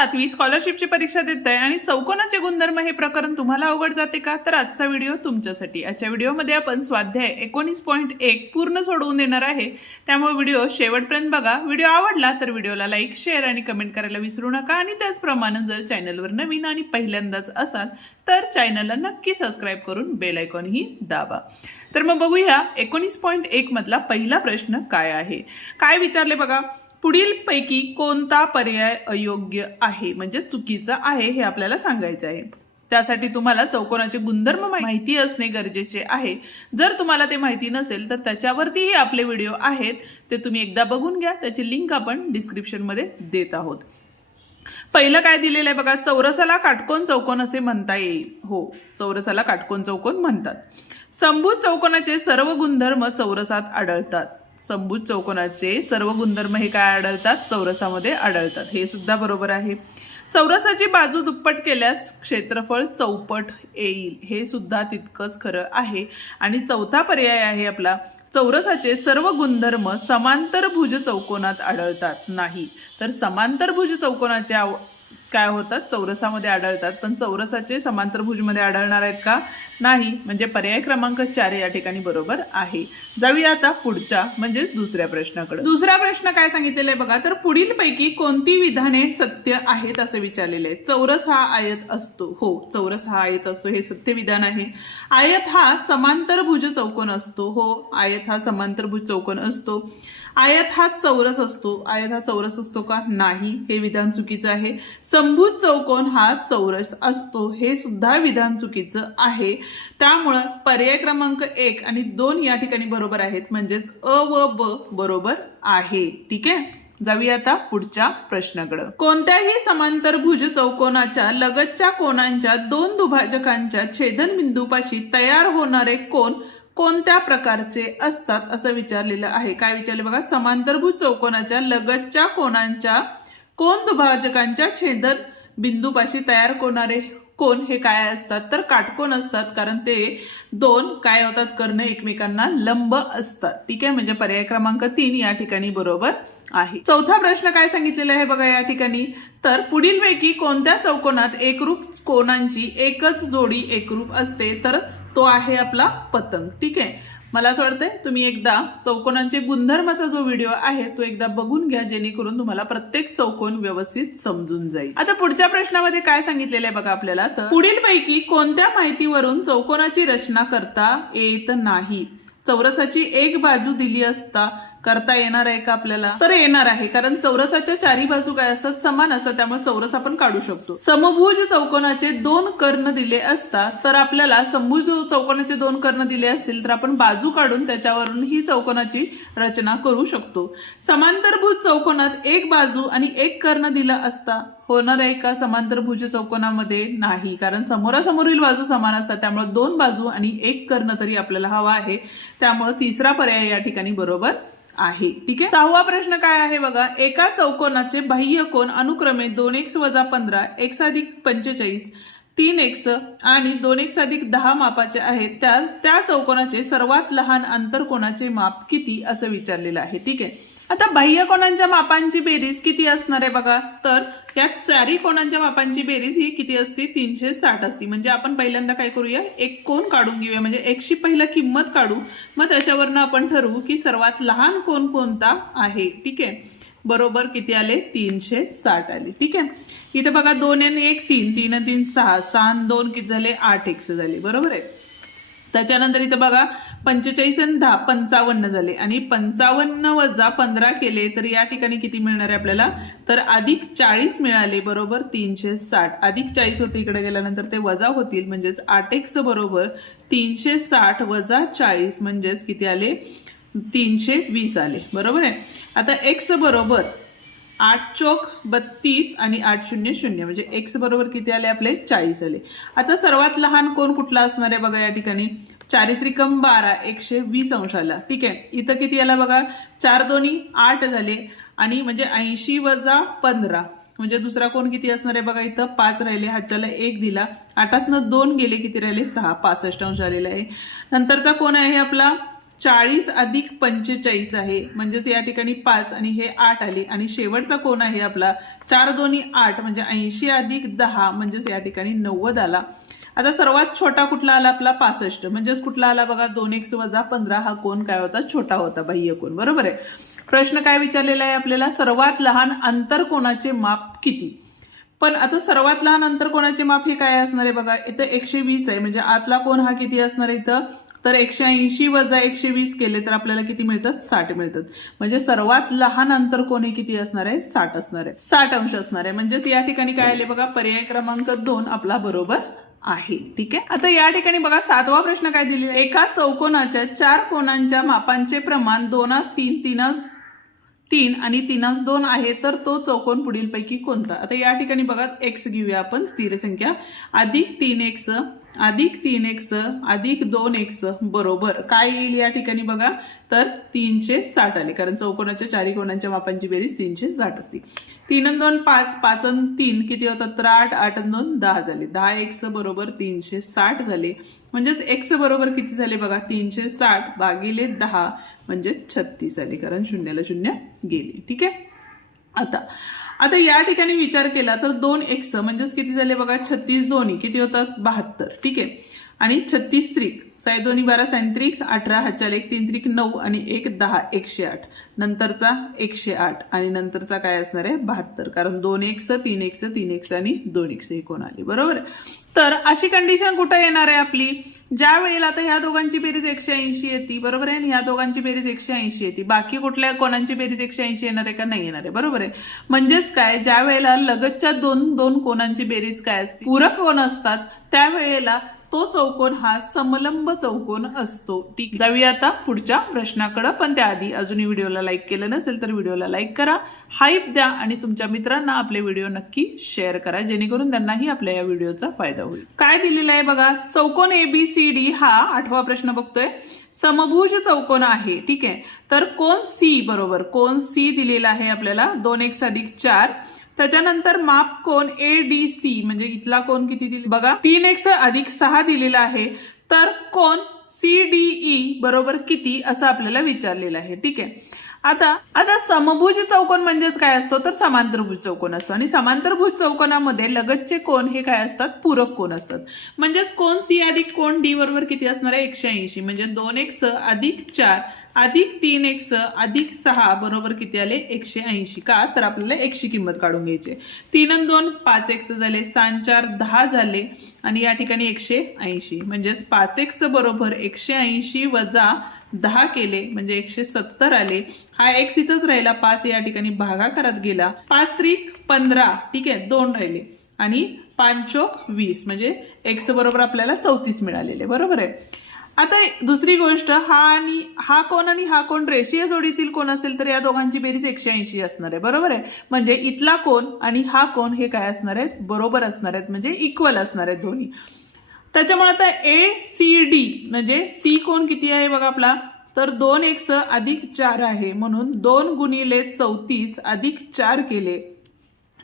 7वी स्कॉलरशिपची परीक्षा देताय आणि चौकोनाचे गुणधर्म हे प्रकरण तुम्हाला अवघड जाते का? तर आजचा व्हिडिओ तुमच्यासाठी। आजच्या व्हिडिओमध्ये आपण स्वाध्याय 19.1 पूर्ण सोडवून देणार आहे, त्यामुळे व्हिडिओ शेवटपर्यंत बघा। व्हिडिओ आवडला तर व्हिडिओला लाईक, शेअर आणि कमेंट करायला विसरू नका आणि त्याचप्रमाणे जर चॅनलवर नवीन आणि पहिल्यांदाच असाल तर चॅनलला नक्की सबस्क्राइब करून बेल आयकॉन ही दाबा। तर मग बघूया 19.1 मधला पहिला प्रश्न काय आहे। काय विचारले बघा, पुढील पैकी कोणता पर्याय अयोग्य आहे म्हणजे चुकीचा आहे हे आपल्याला सांगायचं आहे। त्यासाठी तुम्हाला चौकोनाचे गुणधर्म माहिती असणे गरजेचे आहे। जर तुम्हाला ते माहिती नसेल तर त्याच्यावरतीही आपले व्हिडिओ आहेत, ते तुम्ही एकदा बघून घ्या। त्याची लिंक आपण डिस्क्रिप्शन मध्ये देत आहोत। पहिलं काय दिलेलं आहे बघा, चौरसाला काटकोन चौकोन असे म्हणता येईल। हो, चौरसाला काटकोन चौकोन म्हणतात। समभुज चौकोनाचे सर्व गुणधर्म चौरसात आढळतात। समभुज चौकोनाचे सर्व गुणधर्म हे काय आढळतात? चौरसामध्ये आढळतात। हे सुद्धा बरोबर आहे। चौरसाची बाजू दुप्पट केल्यास क्षेत्रफळ चौपट येईल, हे सुद्धा तितकंच खरं आहे। आणि चौथा पर्याय आहे आपला, चौरसाचे सर्व गुणधर्म समांतरभुज चौकोनात आढळतात। नाही, तर समांतरभुज चौकोनाचे काय होतात? चौरसामध्ये आढळतात, पण चौरसाचे समांतरभुजमध्ये आढळणार आहेत का? नाही, म्हणजे पर्याय क्रमांक 4 या ठिकाणी बरोबर आहे। जाऊया आता पुढच्या म्हणजेच दुसऱ्या प्रश्नाकडे। दुसरा प्रश्न काय सांगितलेला आहे बघा, तर पुढील पैकी कोणती विधाने सत्य आहेत असे विचारलेले आहे। चौरस हा आयत असतो। हो, चौरस हा आयत असतो, हे सत्य विधान आहे। आयत हा समांतरभुज चौकोन असतो। हो, आयत हा समांतरभुज चौकोन असतो। आयत हा चौरस असतो। आयत हा चौरस असतो का? नाही, हे विधान चुकीचं आहे। समभुज चौकोन हा चौरस असतो, हे सुद्धा विधान चुकीचं आहे। त्यामुळे पर्याय क्रमांक 1 आणि 2 या ठिकाणी बरोबर आहेत, म्हणजेच अ व ब बरोबर आहे। ठीक आहे, जाऊया आता पुढच्या प्रश्नाकडे। कोणत्याही समांतरभुज चौकोनाच्या लगतच्या कोनांच्या दोन दुभाजकांच्या छेदनबिंदूपाशी तयार होणारे कोन कोणत्या प्रकारचे असतात असं विचारलेलं आहे। काय विचारले बघा, समांतरभुज चौकोनाच्या लगतच्या कोनांच्या कोन दुभाजकांच्या छेदन बिंदूपाशी तयार होणारे कोन हे काय असतात? तर काटकोन असतात, कारण ते दोन काय होतात? कर्ण एकमेकांना लंब असतात। ठीक आहे, म्हणजे पर्याय क्रमांक 3 या ठिकाणी बरोबर आहे। चौथा प्रश्न काय सांगितलेला आहे बघा या ठिकाणी, तर पुढीलपैकी कोणत्या चौकोनात एकरूप कोनांची एकच जोडी एकरूप असते? तर तो आहे आपला पतंग। ठीक आहे, मला असं वाटतंय तुम्ही एकदा चौकोनांचे गुणधर्माचा जो व्हिडिओ आहे तो एकदा बघून घ्या, जेणेकरून तुम्हाला प्रत्येक चौकोन व्यवस्थित समजून जाईल। आता पुढच्या प्रश्नामध्ये काय सांगितलेलं आहे बघा आपल्याला, तर पुढीलपैकी कोणत्या माहितीवरून चौकोनाची रचना करता येत नाही? चौरसाची एक बाजू दिली असता करता येणार आहे का आपल्याला? तर येणार आहे, कारण चौरसाच्या चारी बाजू काय असतात? समान असतात, त्यामुळे चौरस आपण काढू शकतो। समभुज चौकोनाचे 2 कर्ण दिले असतात तर आपल्याला समभुज चौकोनाचे 2 कर्ण दिले असतील तर आपण बाजू काढून त्याच्यावरून ही चौकोनाची रचना करू शकतो। समांतरभुज चौकोनात एक बाजू आणि एक कर्ण दिला असता होणार आहे का समांतरभुज चौकोनामध्ये? नाही, कारण समोरासमोरील बाजू समान असतात, त्यामुळे 2 बाजू आणि एक कर्ण तरी आपल्याला हवा आहे। त्यामुळे तिसरा पर्याय या ठिकाणी बरोबर आहे। ठीक आहे, 6वा प्रश्न काय आहे बघा, एका चौकोनाचे बाह्य कोन अनुक्रमे 2x - 15, x + 45, 3x आणि 2x + 10 मापाचे आहेत। त्या चौकोनाचे सर्वात लहान आंतरकोनाचे माप किती असं विचारलेलं आहे। ठीक आहे, आता बाह्य कोनांच्या मापांची बेरीज किती असणार आहे बघा, तर या चारी कोनांच्या मापांची बेरीज ही किती असते? 360 असते। म्हणजे आपण पहिल्यांदा काय करूया, एक कोन काढून घेऊया, म्हणजे x ची पहिला किंमत काढू, मग त्याच्यावरनं आपण ठरवू की सर्वात लहान कोन कोणता आहे। ठीक आहे, बरोबर किती आले? 360 आले। ठीक आहे, इथे बघा 2 आणि 1 3, 3 आणि 3 6, 6 आणि 2 किती झाले? 8x झाले, बरोबर आहे। त्याच्यानंतर इथं बघा 45 आणि 10 55 झाले, आणि 55 - 15 केले तर या ठिकाणी किती मिळणार आहे आपल्याला? तर अधिक 40 मिळाले, बरोबर 360। अधिक 40 होते, इकडे गेल्यानंतर ते वजा होतील, म्हणजेच 8x बरोबर 360 - 40 म्हणजेच किती आले? 320 आले, बरोबर आहे। आता x बरोबर 8 चौक 32 आणि 8 शून्य 0, म्हणजे x बरोबर किती आले आपले? 40 आले। आता सर्वात लहान कोन कुठला असणार आहे बघा या ठिकाणी, 4 त्रिकम 12 120 अंशाला। ठीक आहे, इथं किती आला बघा, 4 दोन्ही 8 झाले, आणि म्हणजे 80 - 15 म्हणजे दुसरा कोन किती असणार आहे बघा, इथं 5 राहिले, हातच्याला 1 दिला, 8तनं 2 गेले, किती राहिले? 6, 65 अंश आलेला आहे। नंतरचा कोन आहे आपला 40 अधिक 45 आहे, म्हणजेच या ठिकाणी 5 आणि हे 8 आले आणि शेवटचा कोण आहे आपला 4 दोन्ही 8 म्हणजे 80 अधिक 10 म्हणजेच या ठिकाणी 90 आला. आता सर्वात छोटा कुठला आला आपला 65 म्हणजेच कुठला आला बघा 2x वजा 15 हा कोण काय होता छोटा होता बाह्य कोण. बरोबर आहे. प्रश्न काय विचारलेला आहे आपल्याला सर्वात लहान अंतर कोणाचे माप किती. पण आता सर्वात लहान अंतर कोणाचे माप हे काय असणार आहे बघा इथं 120 आहे म्हणजे आतला कोण हा किती असणार आहे इथं तर 180 वजा 120 केले तर आपल्याला किती मिळतात 60 मिळतात. म्हणजे सर्वात लहान अंतर कोणी किती असणार आहे 60 असणार आहे 60 अंश असणार आहे. म्हणजेच या ठिकाणी काय आले बघा पर्याय क्रमांक 2 आपला बरोबर आहे. ठीक आहे. आता या ठिकाणी बघा 7वा प्रश्न काय दिलेला एका चौकोनाच्या 4 कोणांच्या मापांचे प्रमाण 2:3 3 आणि 3:2 आहे तर तो चौकोन पुढील पैकी कोणता. आता या ठिकाणी बघा x घेऊया आपण स्थिर संख्या अधिक 3x अधिक 3x अधिक 2x बरोबर काय येईल या ठिकाणी बघा तर 360 आले कारण चौकोनाच्या 4 कोणांच्या मापांची बेरीज 360 असते. 3 आणि 2 5 5 आणि 3 किती होतात तर 8 8 आणि 2 10 झाले 10x बरोबर 360 झाले. म्हणजेच x बरोबर किती झाले बघा 360 भागिले 10 म्हणजे 36 आले कारण शून्याला शून्य गेले. ठीक आहे. आता या ठिकाणी विचार केला तर 2x म्हणजेच किती झाले बघा 36 दोन्ही किती होतात 72. ठीक आहे. आणि 36 त्रिक 6 दोन्ही 12 साइन त्रिक 18 हातच्या 1 3 त्रिक 9 आणि 1 10 108 नंतरचा 108 आणि नंतरचा काय असणार आहे 72 कारण 2x 3x 3x आणि 2x हे कोण आले. बरोबर. तर अशी कंडिशन कुठे येणार आहे आपली ज्या वेळेला आता ह्या दोघांची बेरीज 180 येते बरोबर आहे आणि ह्या दोघांची बेरीज 180 येते बाकी कुठल्या कोणांची बेरीज 180 येणार आहे का नाही येणार आहे. बरोबर आहे. म्हणजेच काय ज्या वेळेला लगतच्या दोन कोणांची बेरीज काय असते पूरक कोण असतात त्यावेळेला तो चौकोन हा समलंब चौकोन असतो. ठीक. जाऊया आता पुढच्या प्रश्नाकडे पण त्याआधी अजूनही व्हिडिओला लाईक केलं नसेल तर व्हिडिओला लाईक करा हाईप द्या आणि तुमच्या मित्रांना आपले व्हिडिओ नक्की शेअर करा जेणेकरून त्यांनाही आपल्या या व्हिडिओचा फायदा होईल. काय दिलेलं आहे बघा चौकोन ABCD हा 8वा प्रश्न बघतोय समभुज चौकोन आहे. ठीक आहे. तर कोण C बरोबर कोण C दिलेला आहे आपल्याला 2x अधिक 4 त्याच्यानंतर माप कोण ADC म्हणजे इथला कोण किती दिले बघा 3x अधिक 6 दिलेला आहे तर कोण CDE बरोबर किती असं आपल्याला विचारलेलं आहे. ठीक आहे. आता समभुज चौकोन म्हणजेच काय असतो तर समांतरभुज चौकोन असतो आणि समांतरभुज चौकोनामध्ये लगतचे कोण हे काय असतात पूरक कोण असतात. म्हणजेच कोण C अधिक कोण D बरोबर किती असणार आहे 180 म्हणजे 2x अधिक 4 अधिक 3x अधिक 6 बरोबर किती आले 180 का तर आपल्याला x ची किंमत काढून घ्यायची. 3 आणि 2 5x झाले 6 आणि 4 10 झाले आणि या ठिकाणी 180 म्हणजेच 5x बरोबर 180 वजा 10 केले म्हणजे 170 आले. हा x इथंच राहिला 5 या ठिकाणी भागाकारात गेला 5 त्रिक 15. ठीक आहे. 2 राहिले आणि 5 चोक 20 म्हणजे x बरोबर आपल्याला 34 मिळालेले. बरोबर आहे. आता दुसरी गोष्ट हा कोण रेषीय जोडीतील कोण असेल तर या दोघांची बेरीज 180 असणार आहे. बरोबर आहे. म्हणजे इथला कोण आणि हा कोण हे काय असणार आहेत बरोबर असणार आहेत म्हणजे इक्वल असणार आहेत दोन्ही. त्याच्यामुळे आता ACD म्हणजे C कोण किती आहे बघा आपला तर 2x अधिक 4 आहे म्हणून 2 गुणिले 34 अधिक 4 केले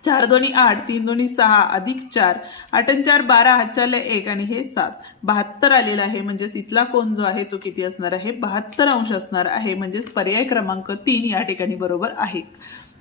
4 दोन्ही 8 3 दोन्ही 6 अधिक 4 8 आणि 4 12 हातच्या 1 आणि हे 7 72 आलेला आहे. म्हणजेच इथला कोण जो आहे तो किती असणार आहे 72 अंश असणार आहे. म्हणजेच पर्याय क्रमांक 3 या ठिकाणी बरोबर आहे.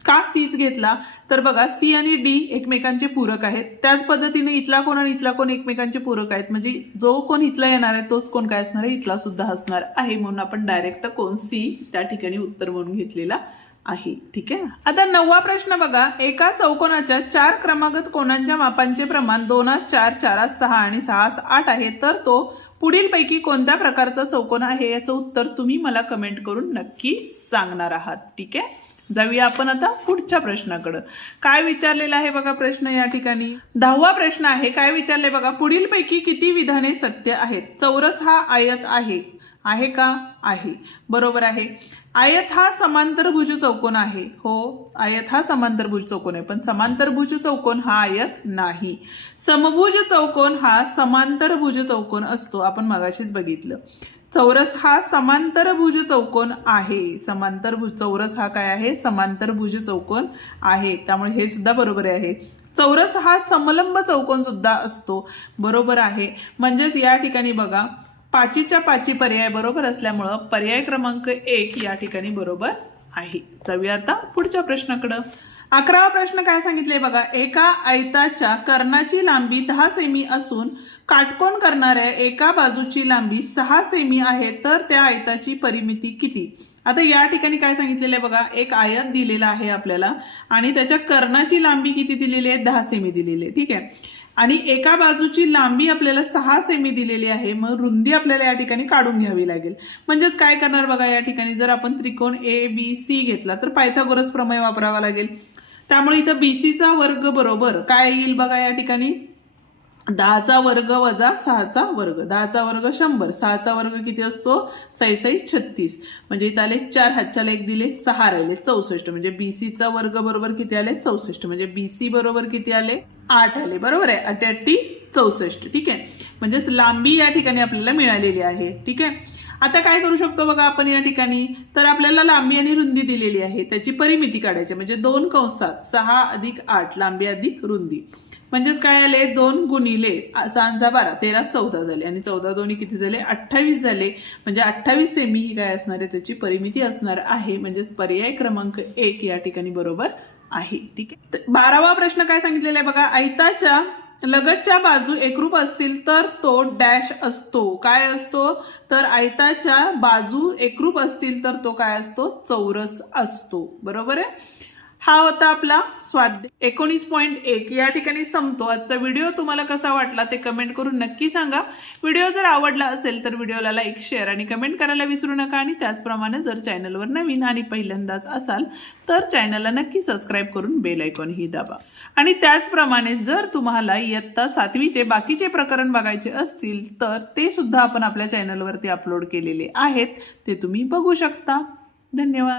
का Cच घेतला तर बघा C आणि D एकमेकांचे पूरक आहेत त्याच पद्धतीने इथला कोण आणि इथला कोण एकमेकांचे पूरक आहेत म्हणजे जो कोण इथला येणार आहे तोच कोण काय असणार आहे इथला सुद्धा असणार आहे म्हणून आपण डायरेक्ट कोण C त्या ठिकाणी उत्तर म्हणून घेतलेला आहे. ठीक आहे. आता 9वा प्रश्न बघा एका चौकोनाच्या 4 क्रमागत कोणांच्या मापांचे प्रमाण 2:4 4:6 आणि 6:8 आहे तर तो पुढील पैकी कोणत्या प्रकारचा चौकोन आहे याचं उत्तर तुम्ही मला कमेंट करून नक्की सांगणार आहात. ठीक आहे. जाऊया आपण आता पुढच्या प्रश्नाकडे. काय विचारलेला आहे बघा प्रश्न या ठिकाणी 10वा प्रश्न आहे. काय विचारले बघा पुढील पैकी किती विधाने सत्य आहेत. चौरस हा आयत आहे का आहे बरोबर आहे. आयत हा समांतरभुज चौकोन आहे हो आयत हा समांतरभुज चौकोन आहे पण समांतरभुज चौकोन हा आयत नाही. समभुज चौकोन हा समांतरभुज चौकोन असतो आपण मगाशीच बघितलं. चौरस हा समांतरभुज चौकोन आहे. समांतरभुज चौरस हा काय आहे समांतरभुज चौकोन आहे त्यामुळे हे सुद्धा बरोबर आहे. चौरस हा समलंब चौकोन सुद्धा असतो बरोबर आहे. म्हणजेच या ठिकाणी बघा पाचीच्या पाची पर्याय बरोबर असल्यामुळं पर्याय क्रमांक 1 या ठिकाणी बरोबर आहे. जाऊया आता पुढच्या प्रश्नाकडं. 11वा प्रश्न काय सांगितले बघा. एका आयताच्या कर्णाची लांबी 10 सेमी असून काटकोन करणाऱ्या एका बाजूची लांबी 6 सेमी आहे, तर त्या आयताची परिमिती किती? आता या ठिकाणी काय सांगितलेलं आहे बघा. एक आयत दिलेला आहे आपल्याला आणि त्याच्या कर्णाची लांबी किती दिलेली आहे? 10 सेमी दिलेली आहे. ठीक आहे. आणि एका बाजूची लांबी आपल्याला 6 सेमी दिलेली आहे. मग रुंदी आपल्याला या ठिकाणी काढून घ्यावी लागेल. म्हणजेच काय करणार बघा, या ठिकाणी जर आपण त्रिकोण ABC घेतला तर पायथागोरस प्रमेय वापरावा लागेल. त्यामुळे इथं BCचा वर्ग बरोबर काय येईल बघा, या ठिकाणी 10चा वर्ग वजा 6चा वर्ग. 10चा वर्ग 100, 6चा वर्ग किती असतो? 6 6 36. म्हणजे इथं आले 4, हातच्याला 1 दिले, 6 राहिले 64. म्हणजे BCचा वर्ग बरोबर किती आले? 64. म्हणजे BC बरोबर किती आले? 8 आले. बरोबर आहे. 8 8 64. ठीक आहे. म्हणजेच लांबी या ठिकाणी आपल्याला मिळालेली आहे. ठीक आहे. आता काय करू शकतो बघा आपण या ठिकाणी, तर आपल्याला लांबी आणि रुंदी दिलेली आहे, त्याची परिमिती काढायची. म्हणजे 2 कंसात 6 अधिक 8 लांबी अधिक रुंदी. म्हणजेच काय आले? 2 गुणिले 6 12 13 14 झाले आणि 14 दोन्ही किती झाले? 28 झाले. म्हणजे 28 सेमी ही काय असणार आहे? त्याची परिमिती असणार आहे. म्हणजेच पर्याय क्रमांक 1 या ठिकाणी बरोबर आहे. ठीक आहे. 12वा प्रश्न काय सांगितलेला आहे बघा. आयताच्या लगतच्या बाजू एकरूप असतील तर तो डॅश असतो. काय असतो? तर आयताच्या बाजू एकरूप असतील तर तो काय असतो? चौरस असतो. बरोबर आहे. हा होता आपला स्वाध्याय 19.1 या ठिकाणी संपतो. आजचा व्हिडिओ तुम्हाला कसा वाटला ते कमेंट करून नक्की सांगा. व्हिडिओ जर आवडला असेल तर व्हिडिओला लाईक, शेअर आणि कमेंट करायला विसरू नका. आणि त्याचप्रमाणे जर चॅनलवर नवीन आणि पहिल्यांदाच असाल तर चॅनलला नक्की सबस्क्राईब करून बेल आयकॉनही दाबा. आणि त्याचप्रमाणे जर तुम्हाला इयत्ता 7वीचे बाकीचे प्रकरण बघायचे असतील तर ते सुद्धा आपण आपल्या चॅनलवरती अपलोड केलेले आहेत, ते तुम्ही बघू शकता. धन्यवाद.